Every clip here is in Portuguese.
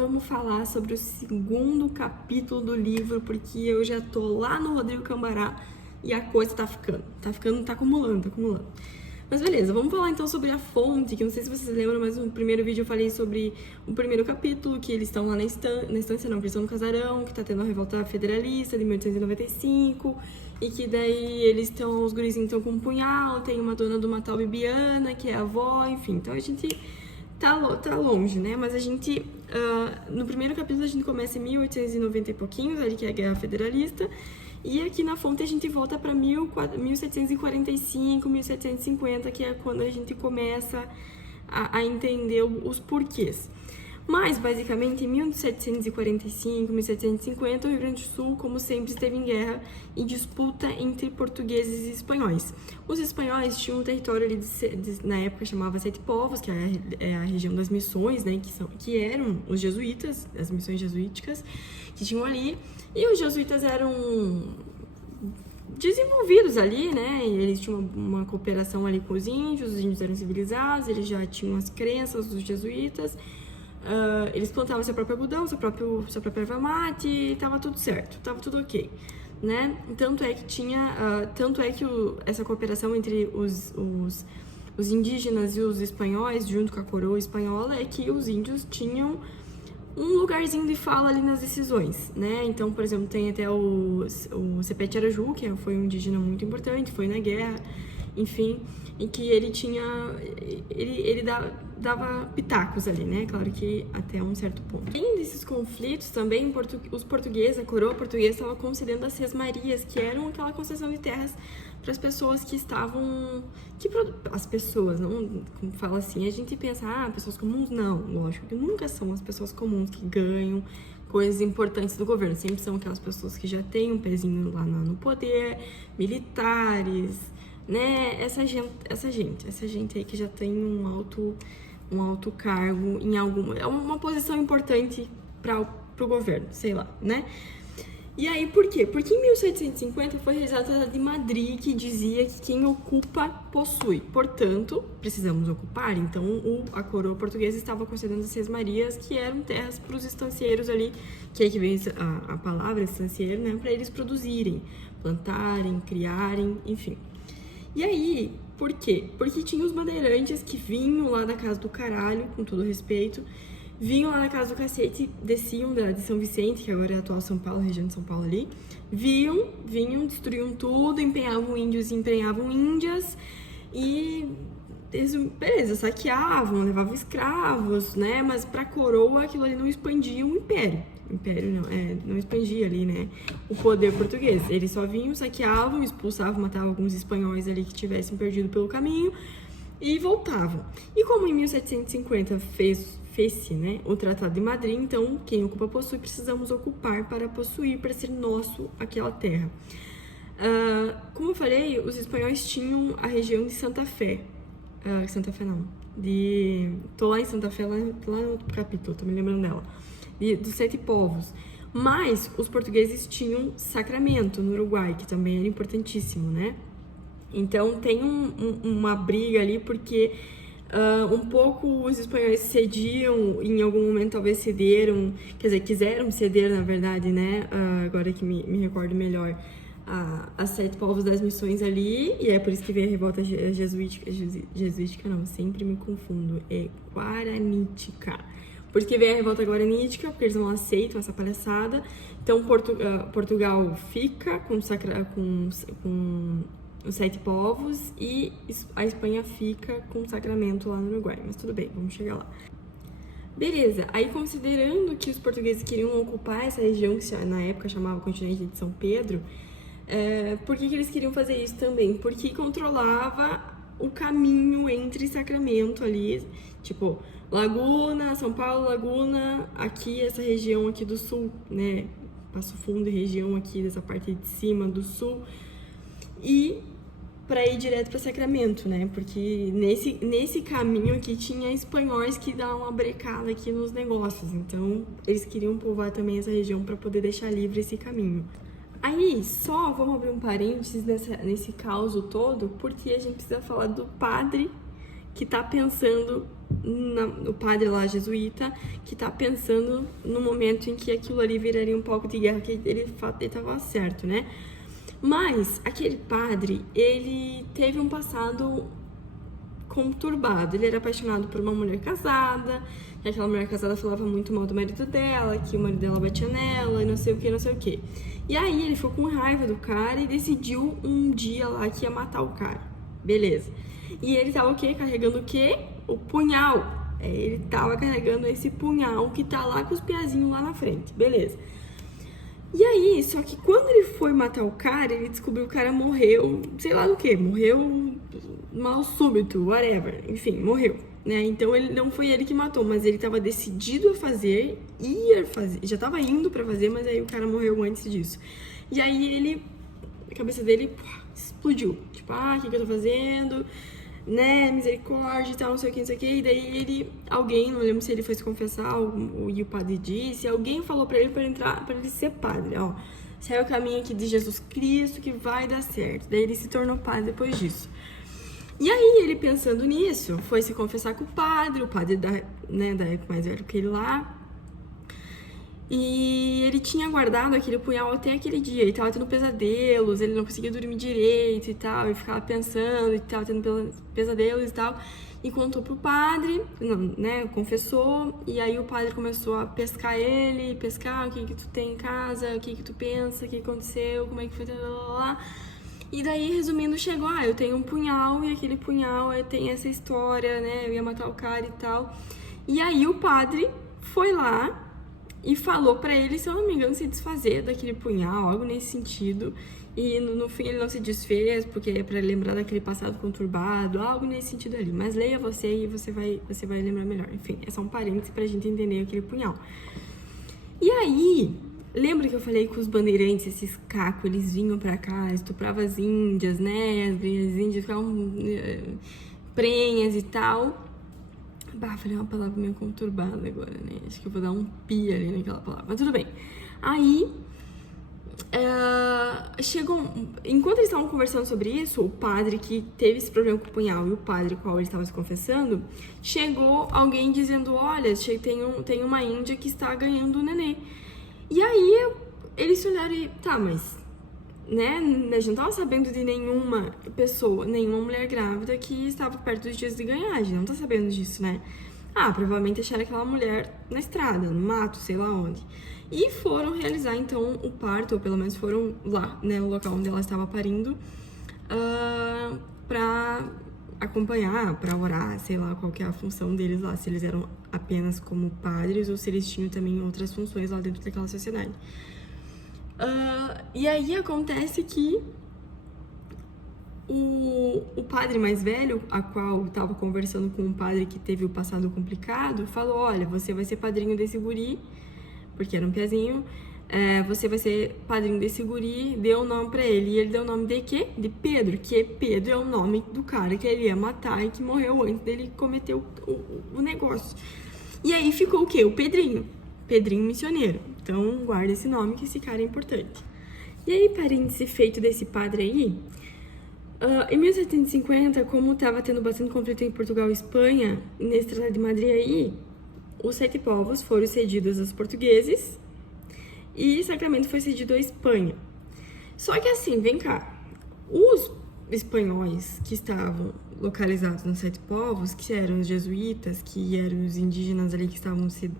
vamos falar sobre o segundo capítulo do livro, porque eu já tô lá no Rodrigo Cambará e a coisa tá acumulando. Mas beleza, vamos falar então sobre a fonte, que não sei se vocês lembram, mas no primeiro vídeo eu falei sobre o primeiro capítulo, que eles estão lá na estância não, que eles estão no casarão, que tá tendo a revolta federalista de 1895, e que daí os gurizinhos estão com um punhal, tem uma dona de uma tal Bibiana, que é a avó, enfim, então a gente tá longe, né, mas a gente, no primeiro capítulo a gente começa em 1890 e pouquinhos, ali que é a Guerra Federalista, e aqui na fonte a gente volta para 1745, 1750, que é quando a gente começa a entender os porquês. Mas, basicamente, em 1745, 1750, o Rio Grande do Sul, como sempre, esteve em guerra e disputa entre portugueses e espanhóis. Os espanhóis tinham um território ali, na época chamava Sete Povos, que é a região das missões, né, que eram os jesuítas, as missões jesuíticas, que tinham ali, e os jesuítas eram desenvolvidos ali, né, e eles tinham uma cooperação ali com os índios eram civilizados, eles já tinham as crenças dos jesuítas. Eles plantavam seu próprio algodão, sua própria erva mate, e tava tudo certo, tava tudo ok, né? Tanto é que essa cooperação entre os indígenas e os espanhóis, junto com a coroa espanhola, é que os índios tinham um lugarzinho de fala ali nas decisões, né? Então, por exemplo, tem até o Cepete Araju, que foi um indígena muito importante, foi na guerra, enfim, em que ele dava pitacos ali, né? Claro que até um certo ponto. Além desses conflitos, também os portugueses, a coroa portuguesa estava concedendo as sesmarias, que eram aquela concessão de terras para as pessoas que estavam... as pessoas, não como fala assim, a gente pensa, pessoas comuns? Não, lógico que nunca são as pessoas comuns que ganham coisas importantes do governo, sempre são aquelas pessoas que já têm um pezinho lá no poder, militares, né, essa gente aí que já tem um alto cargo em uma posição importante para o governo, sei lá, né? E aí, por quê? Porque em 1750 foi realizado o Tratado de Madrid, que dizia que quem ocupa possui. Portanto, precisamos ocupar. Então, a coroa portuguesa estava concedendo as sesmarias, que eram terras para os estancieiros ali, que é que vem a palavra estancieiro, né? Para eles produzirem, plantarem, criarem, enfim. E aí, por quê? Porque tinha os bandeirantes que vinham lá da casa do caralho, com todo respeito, vinham lá na casa do cacete, desciam de São Vicente, que agora é a atual São Paulo, região de São Paulo ali, vinham, destruíam tudo, empenhavam índios e empenhavam índias, e eles, beleza, saqueavam, levavam escravos, né, mas pra coroa aquilo ali não expandia o império não expandia ali, né, o poder português. Eles só vinham, saqueavam, expulsavam, matavam alguns espanhóis ali que tivessem perdido pelo caminho e voltavam. E como em 1750 fez-se, né, o Tratado de Madrid, então quem ocupa possui, precisamos ocupar para possuir, para ser nosso aquela terra. Como eu falei, os espanhóis tinham a região de Santa Fé. Santa Fé não. Tô lá em Santa Fé, lá no outro capítulo, tô me lembrando dela. Dos Sete Povos. Mas os portugueses tinham Sacramento no Uruguai, que também era importantíssimo, né? Então tem uma briga ali, porque um pouco os espanhóis cediam, em algum momento talvez cederam, quer dizer, quiseram ceder, na verdade, né? Agora que me recordo melhor, as Sete Povos das Missões ali, e é por isso que veio a revolta jesuítica não, sempre me confundo, é guaranítica. Por isso que veio a revolta guaranítica, porque eles não aceitam essa palhaçada. Então Portugal fica com os Sete Povos e a Espanha fica com o Sacramento lá no Uruguai. Mas tudo bem, vamos chegar lá. Beleza, aí considerando que os portugueses queriam ocupar essa região que na época chamava Continente de São Pedro, por que eles queriam fazer isso também? Porque controlava o caminho entre Sacramento ali, tipo, Laguna, São Paulo, Laguna, aqui essa região aqui do sul, né, Passo Fundo e região aqui dessa parte de cima do sul, e para ir direto para Sacramento, né, porque nesse caminho aqui tinha espanhóis que davam uma brecada aqui nos negócios, então eles queriam povoar também essa região para poder deixar livre esse caminho. Aí, só vamos abrir um parênteses nesse caos todo, porque a gente precisa falar do padre que tá pensando o padre lá jesuíta que tá pensando no momento em que aquilo ali viraria um pouco de guerra, que ele tava certo, né? Mas aquele padre, ele teve um passado conturbado. Ele era apaixonado por uma mulher casada, e aquela mulher casada falava muito mal do marido dela, que o marido dela batia nela, e não sei o que, não sei o que. E aí ele ficou com raiva do cara e decidiu um dia lá que ia matar o cara. Beleza. E ele tava o quê? Carregando o quê? O punhal. Ele tava carregando esse punhal que tá lá com os piazinhos lá na frente. Beleza. E aí, só que quando ele foi matar o cara, ele descobriu que o cara morreu, sei lá do que, morreu mal súbito, whatever, enfim, morreu, né? Então ele não foi ele que matou, mas ele tava decidido a fazer, ia fazer, já tava indo pra fazer, mas aí o cara morreu antes disso. E aí ele, a cabeça dele explodiu, tipo, o que eu tô fazendo? Né, misericórdia e tal, não sei o que, não sei o que. E daí alguém, não lembro se ele foi se confessar, e o padre disse, alguém falou pra ele pra ele ser padre, ó. Esse é o caminho aqui de Jesus Cristo que vai dar certo. Daí ele se tornou padre depois disso. E aí ele pensando nisso, foi se confessar com o padre da época mais velho que ele lá. E ele tinha guardado aquele punhal até aquele dia, ele tava tendo pesadelos, ele não conseguia dormir direito e tal, e ficava pensando e tava tendo pesadelos e tal, e contou pro padre, né, confessou, e aí o padre começou a pescar ele, o que tu tem em casa, o que tu pensa, o que aconteceu, como é que foi, lá. E daí, resumindo, chegou, eu tenho um punhal, e aquele punhal tem essa história, né, eu ia matar o cara e tal. E aí o padre foi lá e falou pra ele, se eu não me engano, se desfazer daquele punhal, algo nesse sentido. E no fim ele não se desfez, porque é pra lembrar daquele passado conturbado, algo nesse sentido ali. Mas leia você e você vai lembrar melhor. Enfim, é só um parêntese pra gente entender aquele punhal. E aí, lembra que eu falei que os bandeirantes, esses cacos, eles vinham pra cá, estupravam as índias, né? As índias ficavam prenhas e tal. Falei uma palavra meio conturbada agora, né? Acho que eu vou dar um pi ali naquela palavra, mas tudo bem. Aí, enquanto eles estavam conversando sobre isso, o padre que teve esse problema com o punhal e o padre com o qual ele estava se confessando, chegou alguém dizendo, olha, tem uma índia que está ganhando o nenê. E aí, eles se olharam e, mas... né, a gente não tava sabendo de nenhuma pessoa, nenhuma mulher grávida que estava perto dos dias de ganhar, a gente não tá sabendo disso, né? Provavelmente acharam aquela mulher na estrada, no mato, sei lá onde. E foram realizar, então, o parto, ou pelo menos foram lá, né, no local onde ela estava parindo, pra acompanhar, pra orar, sei lá qual que é a função deles lá, se eles eram apenas como padres ou se eles tinham também outras funções lá dentro daquela sociedade. E aí acontece que o padre mais velho, a qual estava conversando com um padre que teve o passado complicado, falou, olha, você vai ser padrinho desse guri, porque era um piazinho, você vai ser padrinho desse guri, deu o nome pra ele, e ele deu o nome de quê? De Pedro, que Pedro é o nome do cara que ele ia matar e que morreu antes dele cometer o negócio. E aí ficou o quê? O Pedrinho missioneiro. Então, guarda esse nome, que esse cara é importante. E aí, parêntese feito desse padre aí, em 1750, como estava tendo bastante conflito em Portugal e Espanha, nesse Tratado de Madrid aí, os 7 povos foram cedidos aos portugueses e Sacramento foi cedido à Espanha. Só que assim, vem cá, os espanhóis que estavam localizados nos 7 povos, que eram os jesuítas, que eram os indígenas ali que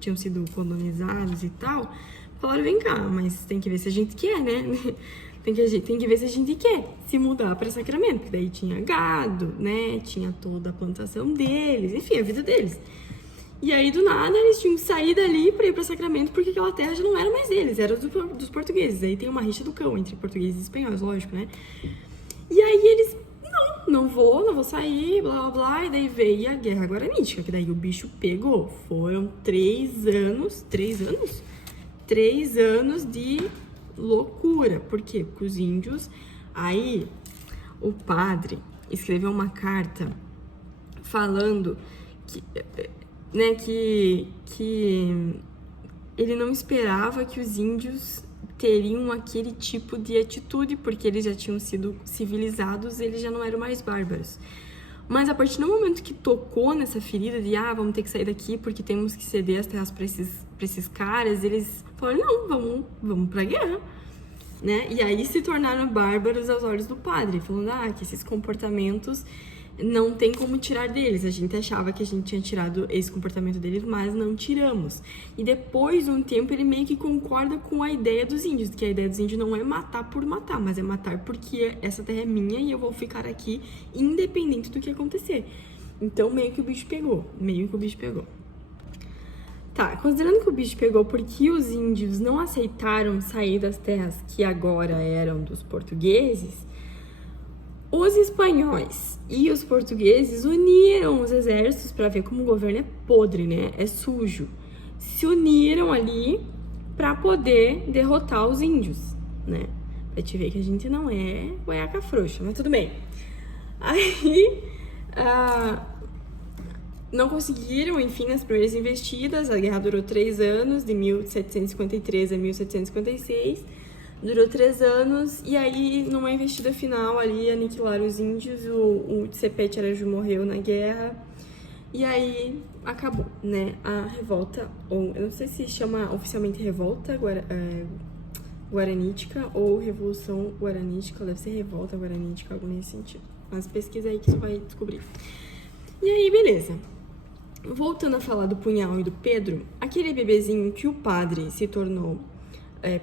tinham sido colonizados e tal, falaram, vem cá, mas tem que ver se a gente quer, né? Tem que ver se a gente quer se mudar para Sacramento, porque daí tinha gado, né? Tinha toda a plantação deles, enfim, a vida deles. E aí, do nada, eles tinham que sair dali para ir para Sacramento, porque aquela terra já não era mais deles, era dos portugueses. Aí tem uma rixa do cão entre portugueses e espanhóis, lógico, né? E aí eles, não vou sair, blá, blá, blá. E daí veio a Guerra Guaranítica, que daí o bicho pegou. Foram 3 anos de loucura. Por quê? Porque os índios... Aí, o padre escreveu uma carta falando que ele não esperava que os índios teriam aquele tipo de atitude, porque eles já tinham sido civilizados, eles já não eram mais bárbaros. Mas a partir do momento que tocou nessa ferida de, vamos ter que sair daqui porque temos que ceder as terras pra esses caras, eles falaram, não, vamos pra guerra, né? E aí se tornaram bárbaros aos olhos do padre, falando, que esses comportamentos não tem como tirar deles. A gente achava que a gente tinha tirado esse comportamento deles, mas não tiramos. E depois de um tempo, ele meio que concorda com a ideia dos índios, que a ideia dos índios não é matar por matar, mas é matar porque essa terra é minha e eu vou ficar aqui independente do que acontecer. Então, meio que o bicho pegou. Tá, considerando que o bicho pegou porque os índios não aceitaram sair das terras que agora eram dos portugueses, os espanhóis e os portugueses uniram os exércitos para ver como o governo é podre, né? É sujo. Se uniram ali para poder derrotar os índios, né? Pra te ver que a gente não é goiaca frouxa, mas tudo bem. Aí, não conseguiram, enfim, nas primeiras investidas. A guerra durou 3 anos, de 1753 a 1756. Durou 3 anos, e aí, numa investida final ali, aniquilaram os índios, o Tsepete Araju morreu na guerra, e aí acabou, né, a revolta, ou eu não sei se chama oficialmente revolta guaranítica ou revolução guaranítica, deve ser revolta guaranítica, algo nesse sentido, mas pesquisa aí que você vai descobrir. E aí, beleza. Voltando a falar do Punhal e do Pedro, aquele bebezinho que o padre se tornou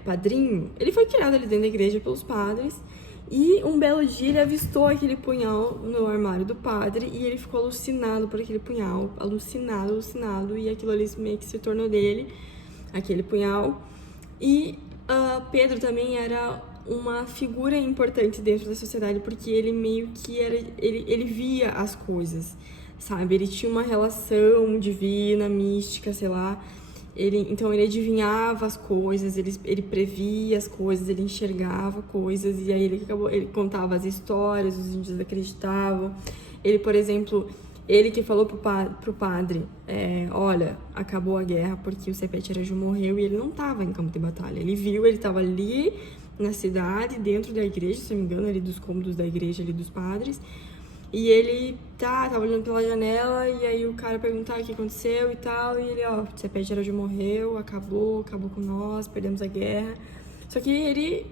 padrinho, ele foi criado ali dentro da igreja pelos padres, e um belo dia ele avistou aquele punhal no armário do padre e ele ficou alucinado por aquele punhal, alucinado, e aquilo ali meio que se tornou dele, aquele punhal. E Pedro também era uma figura importante dentro da sociedade, porque ele meio que ele via as coisas, sabe? Ele tinha uma relação divina, mística, sei lá. Então ele adivinhava as coisas, ele previa as coisas, ele enxergava coisas, e aí ele contava as histórias, os índios acreditavam. Ele, por exemplo, ele que falou pro padre, olha, acabou a guerra porque o Tsepete Araju morreu, e ele não estava em campo de batalha. Ele viu, ele estava ali na cidade, dentro da igreja, se não me engano, ali dos cômodos da igreja, ali dos padres. E ele tava olhando pela janela, e aí o cara perguntava o que aconteceu e tal, e ele, o Tsepete Araju morreu, acabou com nós, perdemos a guerra. Só que ele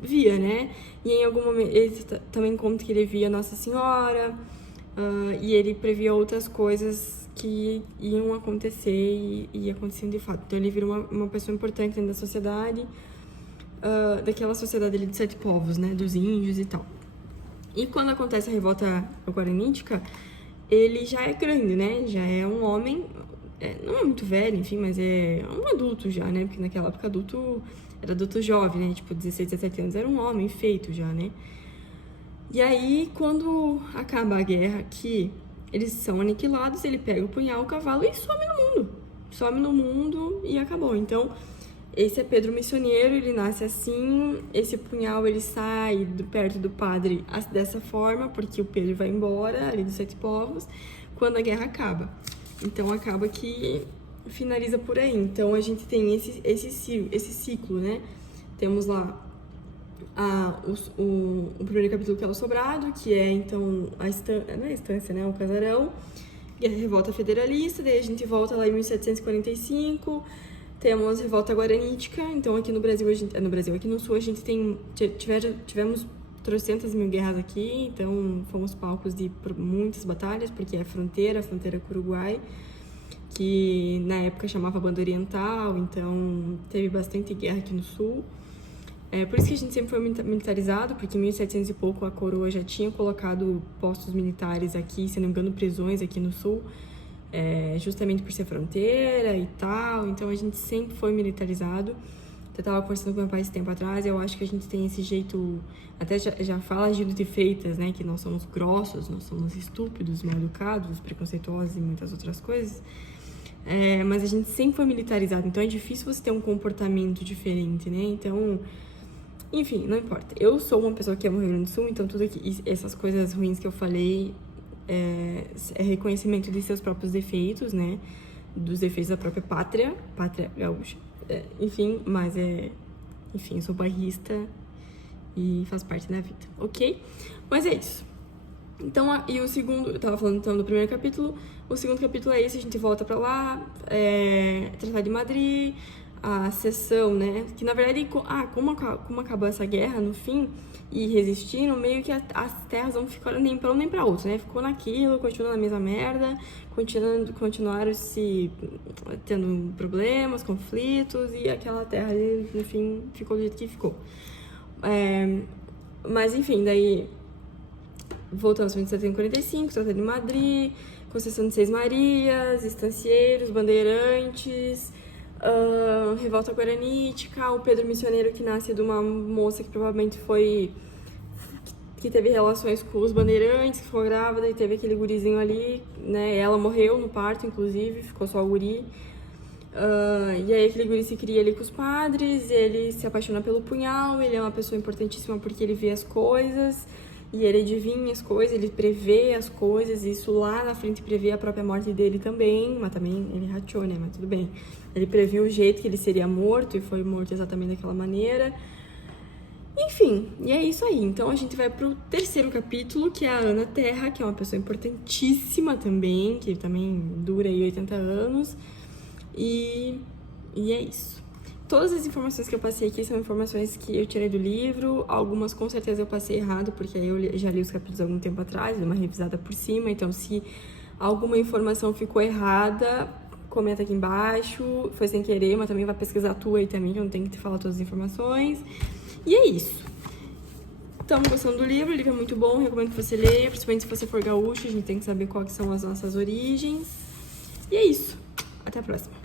via, né? E em algum momento, ele também conta que ele via Nossa Senhora, e ele previa outras coisas que iam acontecer e aconteciam de fato. Então ele vira uma pessoa importante dentro da sociedade, daquela sociedade ali dos 7 povos, né? Dos índios e tal. E quando acontece a revolta guaranítica, ele já é grande, né? Já é um homem, não é muito velho, enfim, mas é um adulto já, né? Porque naquela época era adulto jovem, né? Tipo, 16, 17 anos, era um homem feito já, né? E aí, quando acaba a guerra, que eles são aniquilados, ele pega o punhal, o cavalo e some no mundo. Some no mundo e acabou. Então, esse é Pedro Missioneiro, ele nasce assim, esse punhal ele sai perto do padre dessa forma, porque o Pedro vai embora, ali dos 7 povos, quando a guerra acaba. Então acaba que finaliza por aí. Então a gente tem esse ciclo, né? Temos lá o primeiro capítulo, que é o Sobrado, que é então não é a estância, né? O casarão, Guerra Revolta Federalista, daí a gente volta lá em 1745, temos Revolta Guaranítica. Então aqui no Brasil, aqui no Sul, a gente tivemos 300.000 guerras aqui, então fomos palcos de muitas batalhas, porque é a fronteira com o Uruguai, que na época chamava Banda Oriental, então teve bastante guerra aqui no Sul. Por isso que a gente sempre foi militarizado, porque em 1700 e pouco a coroa já tinha colocado postos militares aqui, se não me engano, prisões aqui no Sul, justamente por ser fronteira e tal. Então a gente sempre foi militarizado. Eu tava conversando com meu pai esse tempo atrás, eu acho que a gente tem esse jeito, até já fala Gildo de Freitas, né, que nós somos grossos, nós somos estúpidos, mal educados, preconceituosos e muitas outras coisas, mas a gente sempre foi militarizado, então é difícil você ter um comportamento diferente, né, então, enfim, não importa. Eu sou uma pessoa que ama o Rio Grande do Sul, então tudo essas coisas ruins que eu falei é reconhecimento de seus próprios defeitos, né, dos defeitos da própria pátria gaúcha. Enfim, mas enfim, eu sou bairrista e faz parte da vida, ok? Mas é isso. Então, e o segundo, eu tava falando então do primeiro capítulo, o segundo capítulo é esse, a gente volta pra lá, Tratado de Madrid, a sessão, né, que na verdade, como acabou essa guerra no fim, e resistiram, meio que as terras não ficaram nem pra um nem pra outro, né, ficou naquilo, continuou na mesma merda, continuaram se tendo problemas, conflitos, e aquela terra, no fim, ficou do jeito que ficou. Mas enfim, daí voltamos para 1745, Tratado de Madrid, Conceição de Seis Marias, Estancieiros, Bandeirantes, Revolta Guaranítica, o Pedro Missioneiro, que nasce de uma moça que provavelmente que teve relações com os bandeirantes, que ficou grávida e teve aquele gurizinho ali, né? Ela morreu no parto, inclusive, ficou só o guri. E aí aquele guri se cria ali com os padres, ele se apaixona pelo punhal, ele é uma pessoa importantíssima porque ele vê as coisas, e ele adivinha as coisas, ele prevê as coisas, e isso lá na frente prevê a própria morte dele também, mas também ele rachou, né? Mas tudo bem. Ele previu o jeito que ele seria morto, e foi morto exatamente daquela maneira. Enfim, e é isso aí. Então a gente vai pro terceiro capítulo, que é a Ana Terra, que é uma pessoa importantíssima também, que também dura aí 80 anos. E é isso. Todas as informações que eu passei aqui são informações que eu tirei do livro. Algumas com certeza eu passei errado, porque eu já li os capítulos há algum tempo atrás, dei uma revisada por cima. Então, se alguma informação ficou errada, comenta aqui embaixo. Foi sem querer, mas também vai pesquisar a tua aí também, que eu não tenho que te falar todas as informações. E é isso. Estamos gostando do livro, o livro é muito bom, recomendo que você leia, principalmente se você for gaúcho, a gente tem que saber quais são as nossas origens. E é isso. Até a próxima.